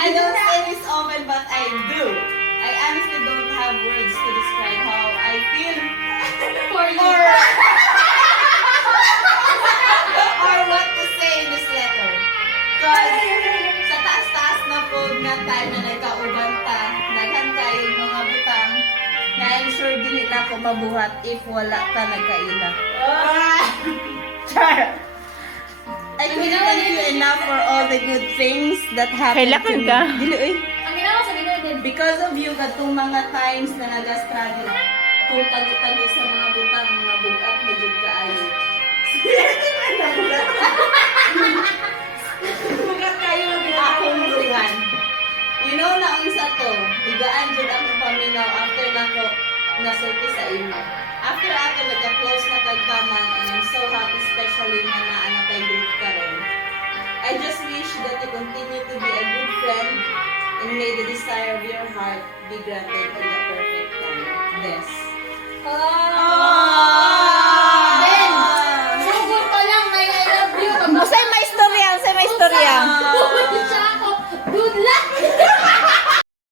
I don't say this often, but I do. I honestly don't have words to describe how I feel for you. Or what to say in this letter. Cause sa taas-taas na po nga time na nagkauban ta, daghan kayo mga butang na I'm sure dili na ako mabuhat if wala ka nagkaila. I couldn't thank you enough for all the good things that happened to me. Dili, oy. Ang ginawa sa ginawa din. Because of you, katong mga times na nag-struggle, kung tago-tago sa mga butang, mga bugat na jud kaayo. Bugat kayo, akong bugan. You know na ang sa to, bigaan jud ang paminaw after nako nasulti sa imo. After ato nagka-close na kagkaman, and I'm so happy, especially na naanak kay group karon. I just wish that you continue to be a good friend and may the desire of your heart be granted in the perfect time. Des. Ben, sugod pa lang, may I love you. Usay may istorya, usay may istorya. Sugod siya ako. Good luck!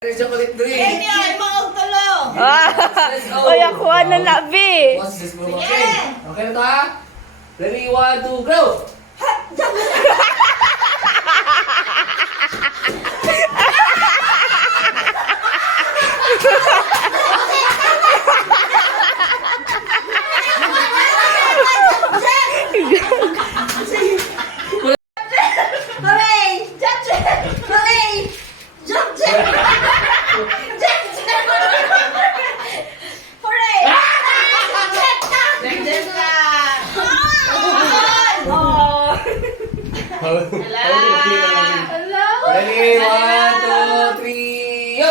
Chocolate drink. Hindi ay maog tulo. Oy, ako na labi. What's this mo? Okay na to ha? Ready, 1, 2, go! Hooray! Jump, jump! Hooray! Jump, jump! Jump, jump! Hooray! Jump, jump! Jump, Hello? Ready, 1, 2, 3, go!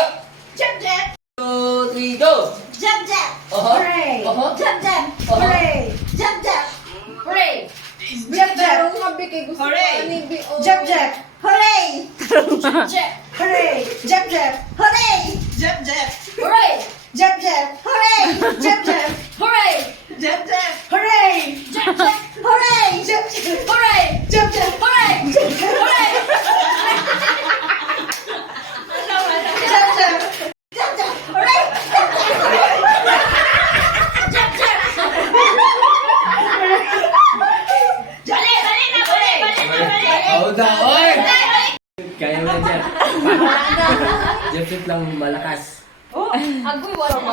jump, jump! 2, 3, go! Jump, jump! Hooray! Jump, jump! Hooray! Jump, jump! Hooray! Jump, jump! Hooray! Jump, jump! Hooray! Check! Hooray! Jump, jump! Hooray! Jump, jump! Hooray! Jump, jump! Hooray! Jump, jump! Hooray! Jump, jump! Hooray! Check! Check! Hooray! Jump, jump! Hooray! Jump, jump! Hooray! Jump, jump! Hooray! Jump, jump! Jump, jump! Hooray! Check! Check! Bali! Bali na! Bali! Bali na! Bali! Hold on, oy! Bali! Bali! Kaya mo na dyan. Jump lang malakas. Agoy, wala mo.